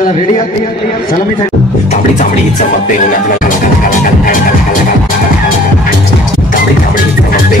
चला रेडी आहात सलामीसाठी तांबडी तांबडी चमकते उन्हात तांबडी तांबडी चमकते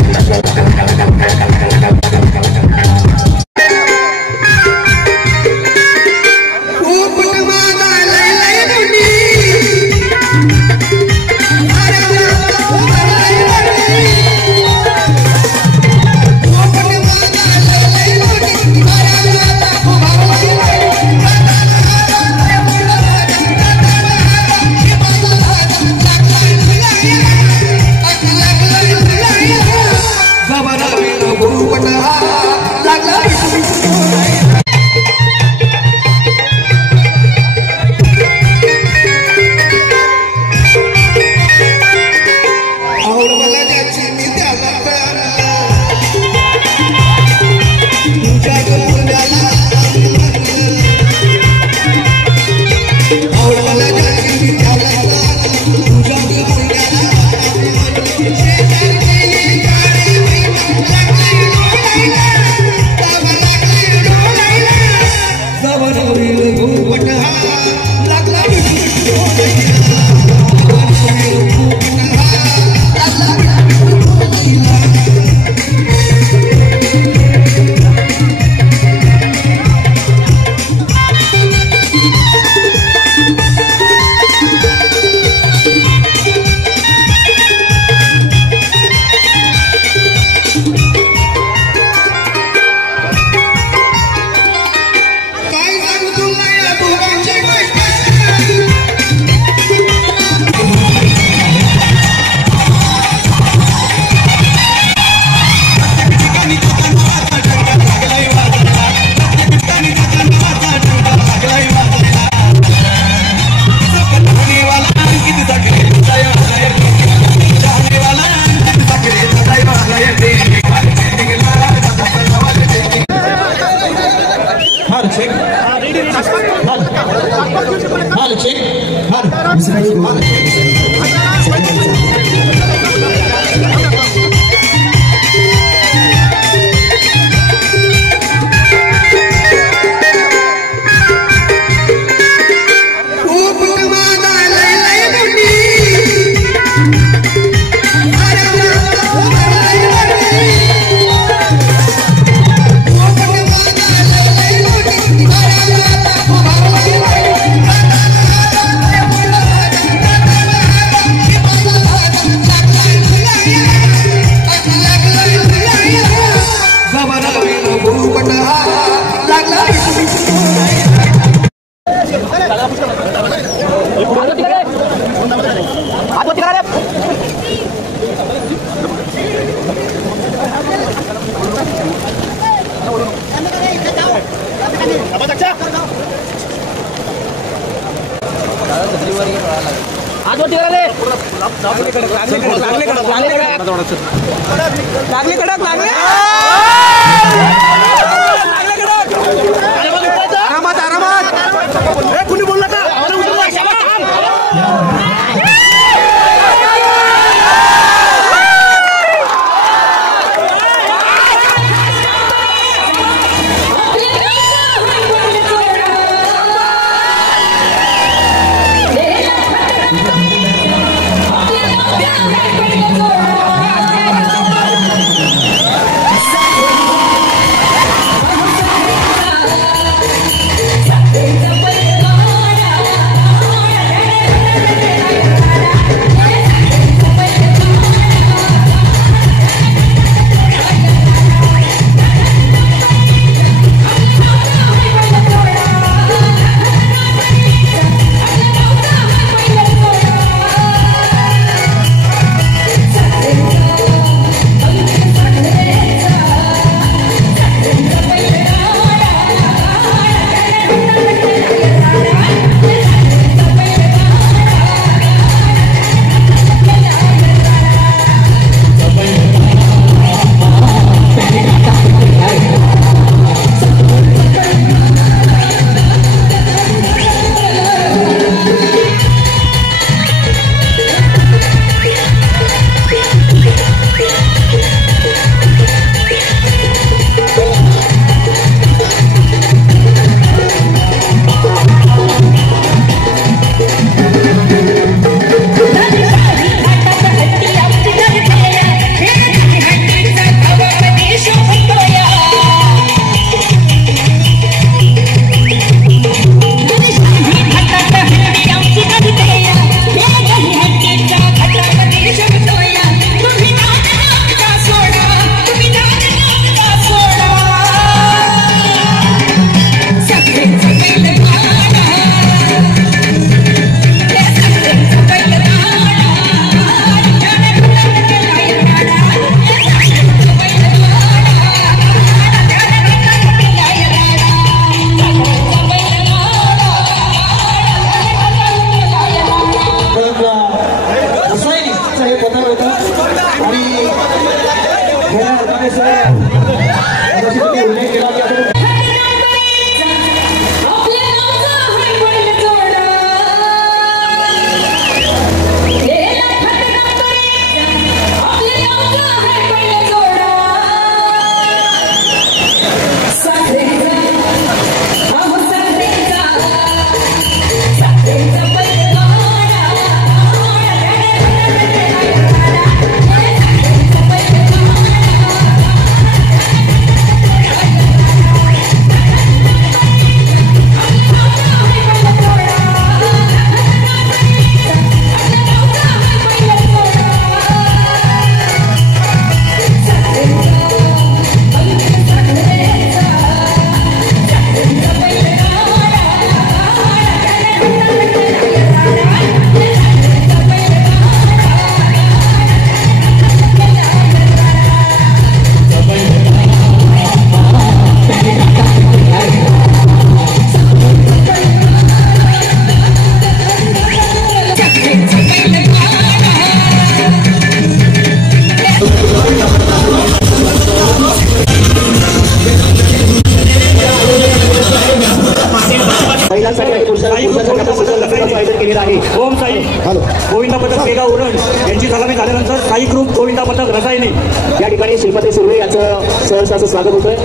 सहर्ष असं स्वागत होतंय.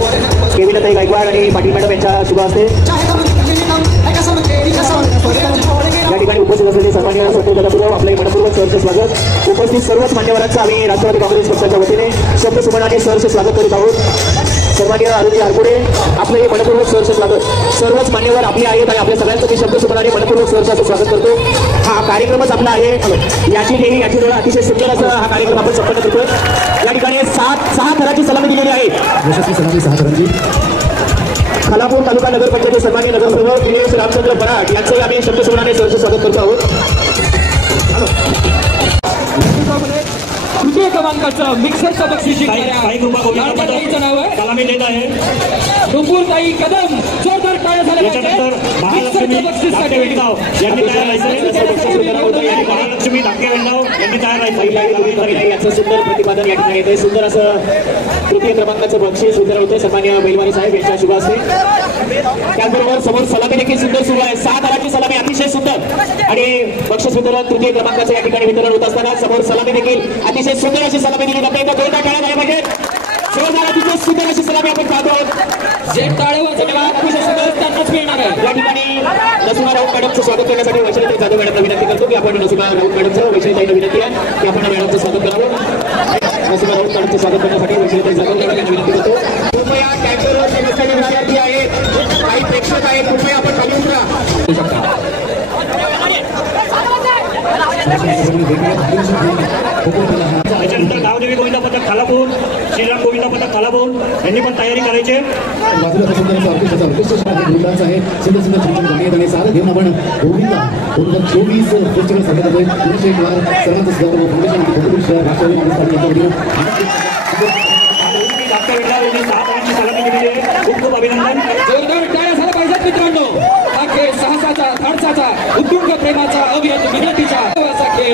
केविनताई गायकवाड आणि पाटील मॅडम यांच्या शुभ हस्ते या ठिकाणी उपस्थित असलेले सन्माननीय संतोष दादा आपले मनपूर्वक सहर्ष स्वागत. उपस्थित सर्वच मान्यवरांचं आम्ही राष्ट्रवादी काँग्रेस पक्षाच्या वतीने शब्द सुमनाने सहर्ष स्वागत करीत आहोत. सन्माननीय अरुणजी आरकुडे आपले मनपूर्वक सहर्ष स्वागत. सर्वच मान्यवर आपले आहेत आणि आपल्या सगळ्यांचं मी शब्द सुमनाने मनपूर्वक सहर्ष असं स्वागत करतो. हा कार्यक्रमच आपला आहे. याची देणी याची डोळा अतिशय सुंदर असा हा कार्यक्रम आपण संपन्न करतोय. या ठिकाणी 6 थराची सलामी दिलेली आहे. यशस्वी सलामी 6 थरांची. खालापूर तालुका नगर पंचायत सन्माननीय नगरसेवक दिनेश रामचंद्र बराट यांचंही आम्ही शब्द सुमनाने सहर्ष स्वागत करतो आहोत. तृतीय क्रमांकाचं मिक्सरचं बक्षीस जिंकणाऱ्या नाव आहे सलामी देत आहे नुपूरताई कदम. जोरदार टाळ्या झाल्या महालक्ष्मी धाके वेंडाव यांनी तयार महालक्ष्मी धाके वेंडाव यांनी तयार याचं सुंदर प्रतिपादन या ठिकाणी येते. सुंदर असं तृतीय क्रमांकाचं बक्षीस वितरण होतं सन्माननीय बैलवाणी साहेब यांच्या शुभ हस्ते. त्याचबरोबर समोर सलामी देखील सुंदर सुरू आहे. 6 थराची सलामी अतिशय सुंदर आणि बक्षीस वितरण तृतीय क्रमांकाचं या ठिकाणी वितरण होत असताना समोर सलामी देखील अतिशय सुंदर अशी सलामी दिली जाते. जोरदार टाळ्या झाल्या पाहिजे. जोरदार अतिशय सुंदर अशी सलामी आपण पाहतो आहोत. जे टाळेवर धन्यवाद अतिशय सुंदर त्यांनाच मिळणार आहे. या ठिकाणी नसीमा राऊत मॅडमचं स्वागत करण्यासाठी वैशालीताई जाधव मॅडमला विनंती करतो की आपण नसीमा राऊत मॅडमचं वैशालीताईला विनंती आहे की आपण मॅडमचं स्वागत करावं. नसीमा राऊत मॅडमचं स्वागत करण्यासाठी वैशालीताई जाधव मॅडमला विनंती करतो. कृपया कॅमेरावर जे बसलेले विद्यार्थी आहेत काही प्रेक्षक आहेत कृपया आपण खाली उतरा. त्याच्यानंतर गावदेवी गोविंदा पथक खालापूर श्रीराम गोविंदा पथक खालापूर यांनी पण तयारी करायची. बाजूला आहे सुंदर सुंदर चित्रपट सारं घेऊन आपण गोविंदा 2024 फेस्टिवल सांगत आहोत. सर्वांचं स्वागत खूप खूप अभिनंदन. जोरदार टाळ्या झाल्या पाहिजेत मित्रांनो. हा खेळ साहसाचा धाडसाचा उत्तुंग प्रेमाचा अविरत मेहनतीचा असा खेळ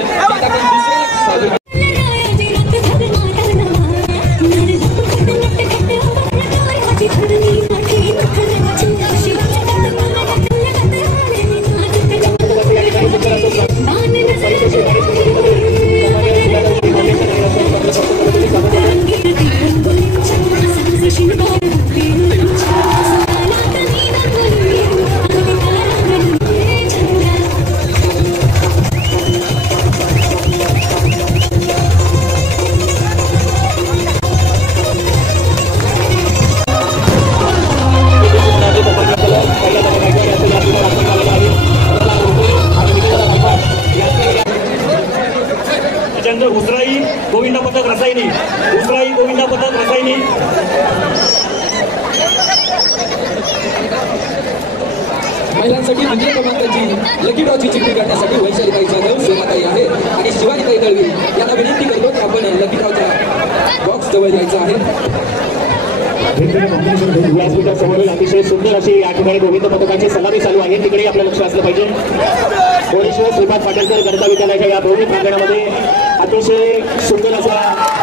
दुसऱ्या उसराई गोविंदा पथक रसायनी उसराई गोविंदा पथक रसायनी महिलांसाठी द्वितीय क्रमांकाची लकी ड्रॉची चिठ्ठी काढण्यासाठी वैशालीताई जाधव सोमाताई आहे आणि शिवानीताई दळवी यांना विनंती करतो की आपण लकी ड्रॉचा बॉक्स जवळ जायचं आहे. व्यासपीठासमोरील अतिशय सुंदर अशी या ठिकाणी गोविंद पथकाची सलामी चालू आहे. तिकडे आपलं लक्ष असलं पाहिजे. भुवनेश्वर श्रीपाद पाटणकर गणता विद्यालयाच्या या भव्य प्रांगणामध्ये अतिशय सुंदर असा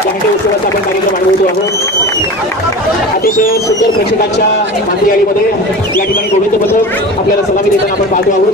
जागतिक उत्सवाचा आपण कार्यक्रम अनुभवतो आहोत. अतिशय सुंदर प्रेक्षकांच्या मांदियाळीमध्ये या ठिकाणी गोविंद पथक आपल्याला सलामी देताना आपण पाहतो आहोत.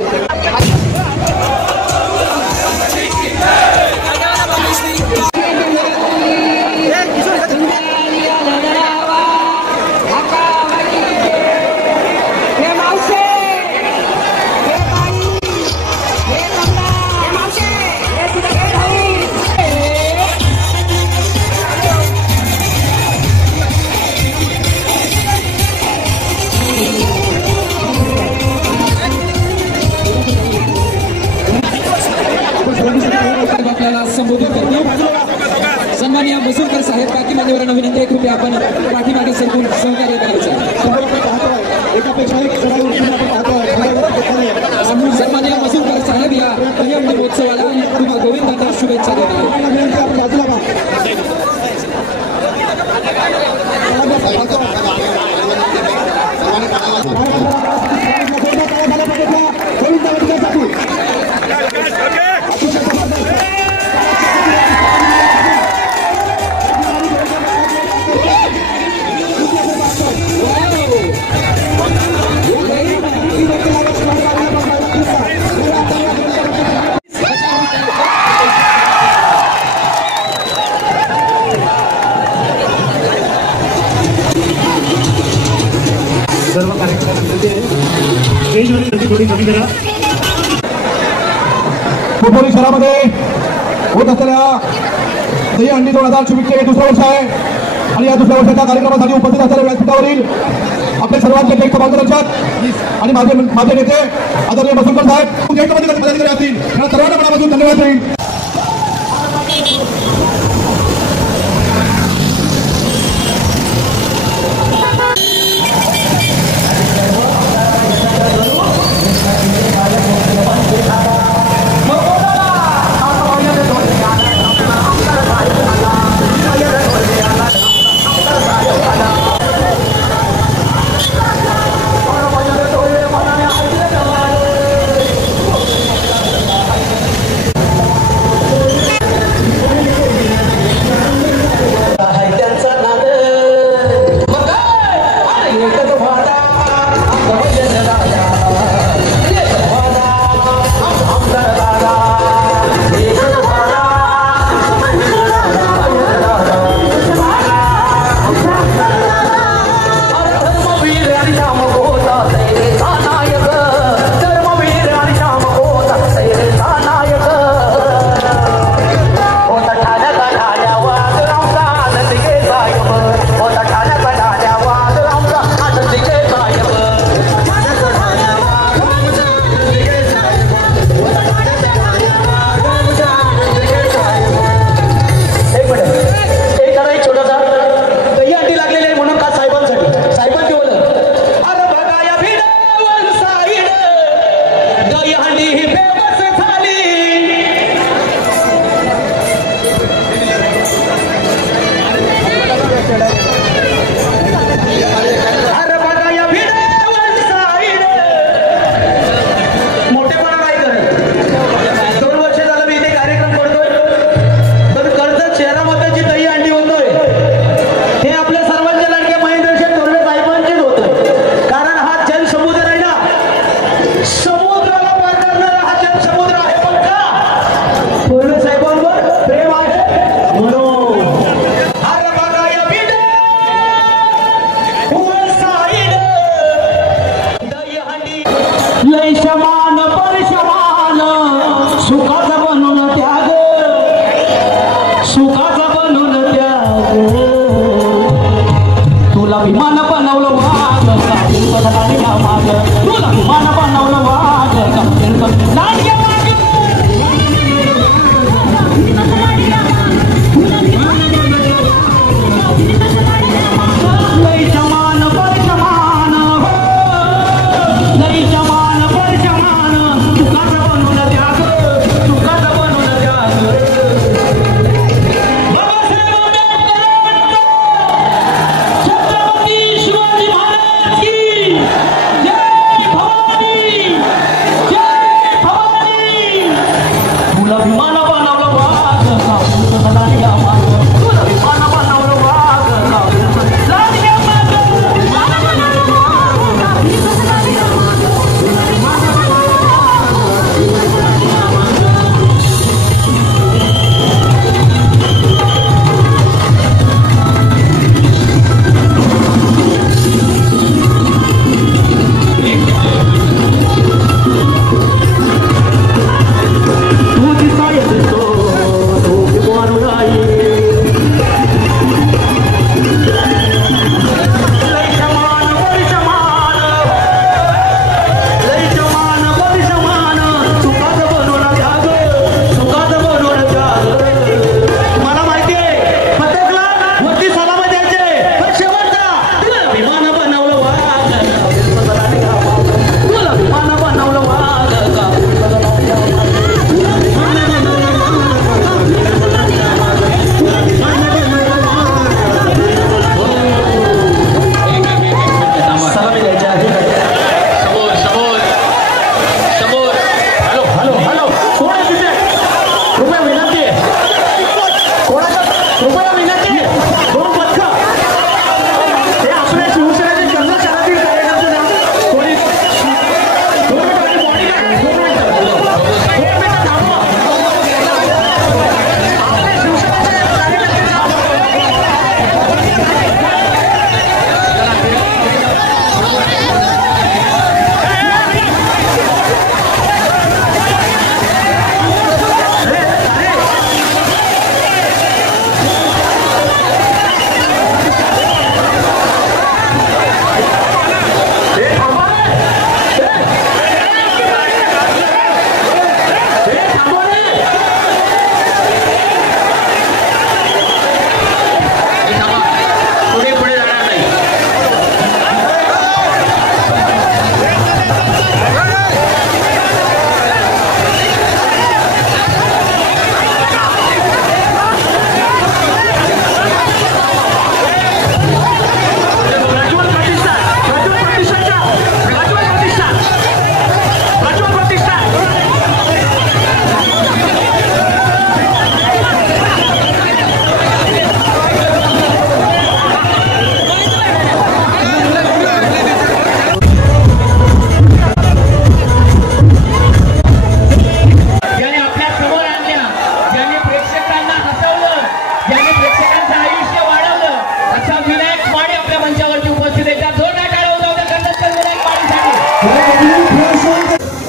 संबोधित करतो. सन्माननीय मसूरकर साहेब बाकी मान्यवरांना विनंती आहे कृपया आपण पाठीमागे सरकून सहकार्य करायचं. सन्माननीय मसूरकर साहेब या नियम महोत्सवाला तुम्हा गोविंदांना शुभेच्छा देत स्टेजवरील गर्दी थोडी कमी करा. खोपोली शहरामध्ये होत असलेल्या दहीहंडी 2024 दुसरं वर्ष आहे आणि या दुसऱ्या वर्षाच्या कार्यक्रमासाठी उपस्थित असलेल्या व्यासपीठावरील आपले सर्वांचे ज्येष्ठ मार्गदर्शक आणि माझे नेते आदरणीय मसुलकर साहेब ज्येष्ठ पदाधिकारी असतील त्यांना सर्वांना मनापासून धन्यवाद देईल.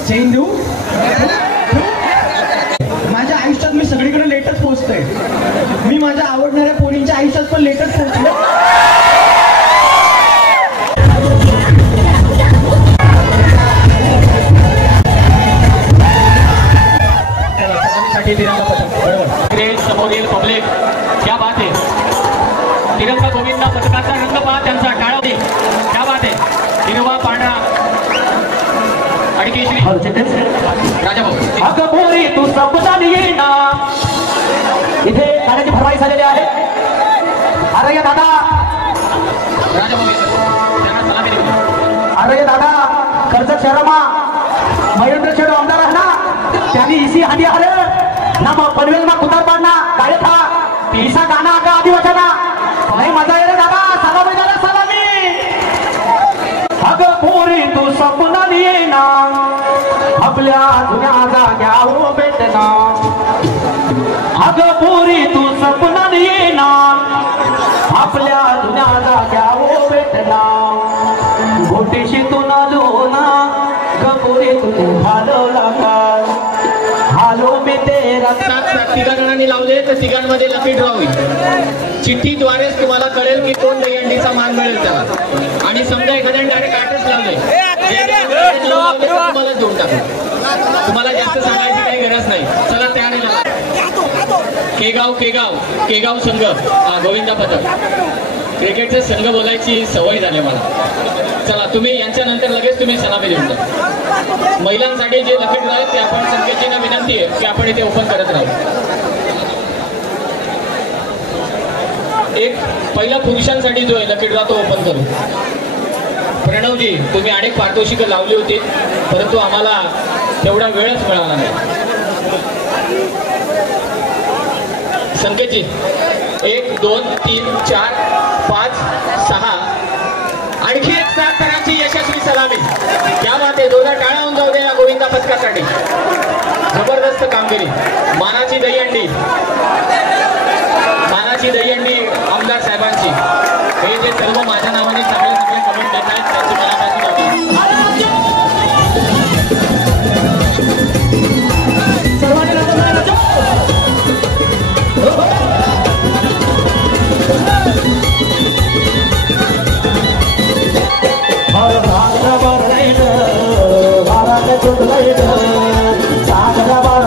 चेन देऊ माझ्या आयुष्यात मी सगळीकडे लेटच पोहोचतोय. मी माझ्या आवडणाऱ्या पोरींच्या आयुष्यात पण लेटच पोहोचलो. समोरील पब्लिक क्या बात आहे. तिरंगा गोविंदा पथकाचा रंग पहा त्यांचा टाळा दे. क्या बात आहे. हिरवा पांढरा आणि केशरी राजाभाऊ. अगं बोरी तू संपदा येईना. इथे गाण्याची फरमाईश झालेली आहे. अरे दादा राजाभाऊ त्यांना सलामी दिली. अरे दादा कर्जत शहरमा महेंद्र शेड आमदार आहे ना. त्यांनी इसी हानी आलं ना. मग पनवेल मा कुतार पाडना काय था तिसा गाणं का आदिवासाना नाही मजा येईल दादा. सलामी दादा सलामी. अगं पोरी तू सपना येईना. आपल्या जुन्या जाग्यावर भेटना. अगं पोरी तू सपना येईना. आपल्या जुन्या जाग्यावर भेटना. घोटीशी तू नालो ना गपोरी तू घालवला का. हालो मी तेरा. तिघा जणांनी लावले तर तिघांमध्ये लकी ड्रॉ होईल. चिठ्ठीद्वारेच तुम्हाला कळेल की कोण दहीहंडीचा मान मिळेल त्याला. आणि समजा एखाद्याने डायरेक्ट आठच लावले तुम्हाला देऊन टाकू. तुम्हाला जास्त सांगायची काही गरज नाही. चला त्याने केगाव संघ गोविंदा पथक क्रिकेटचे संघ बोलायची सवय झाली मला. चला तुम्ही यांच्या नंतर लगेच तुम्ही सलामी देऊन द्या. महिलांसाठी जे लकी ड्रॉ आहेत ते आपण संकेतजींना विनंती आहे की आपण इथे ओपन करत राहू. एक पहिला पुरुषांसाठी जो आहे लकी ड्रॉ तो ओपन करू. प्रणवजी तुम्ही अनेक पारितोषिकं लावली होती परंतु आम्हाला तेवढा वेळच मिळाला नाही. संकेतजी 1 2 3 4 5 6 आणखी एक 7 जणांची यशस्वी सलामी. क्या बात आहे. जोरदार टाळ्या होऊन जाऊ दे या गोविंदा पथकासाठी. जबरदस्त कामगिरी. मानाची दहीहंडी आमदार साहेबांची. हे जे सर्व माझ्या नावाने चांगले चांगले कमेंट देत आहेत त्यांची मनापासून होती. सागरा बार